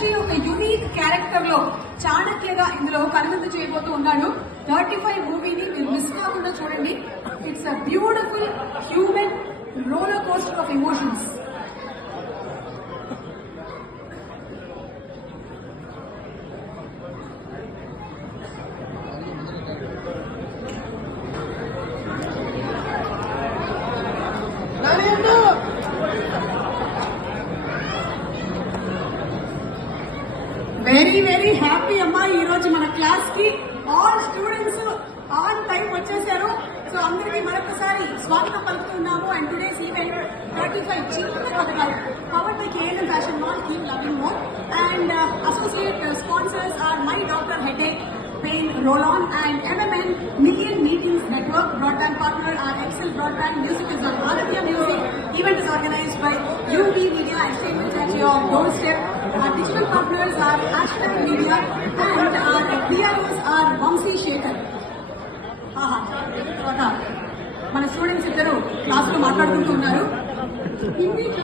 మంచి ఒక unique character లో చాణక్యగా ఇందులో కనువిందు చేయబోతూ ఉన్నాడు. 35 మూవీని మీరు మిస్ కాకుండా చూడండి. It's a beautiful human roller coaster of emotions. Very happy అమ్మా. ఈ రోజు మన క్లాస్ కి ఆల్ స్టూడెంట్స్ ఆన్ టైం వచ్చేసారు. సో అందరికీ మరొకసారి స్వాగతం పలుకుతున్నాము. అండ్ టుడేస్ ఈవెంట్ 35 చిన్న పథకాలు powered by KNM fashion mall, keep loving more. And associate sponsors are my doctor headache Pain Roll-On and MMN Million Meetings Network. Broadband partner are Excel Broadband. Music is on Bharatiya Music. Event is organized by UB Media Entertainment at your doorstep. Our digital partners are Hashtag Media and our PROs are Vamsi Shekhar. మన స్టూడెంట్స్ ఇద్దరు క్లాస్ లో మాట్లాడుకుంటూ ఉన్నారు. హిందీ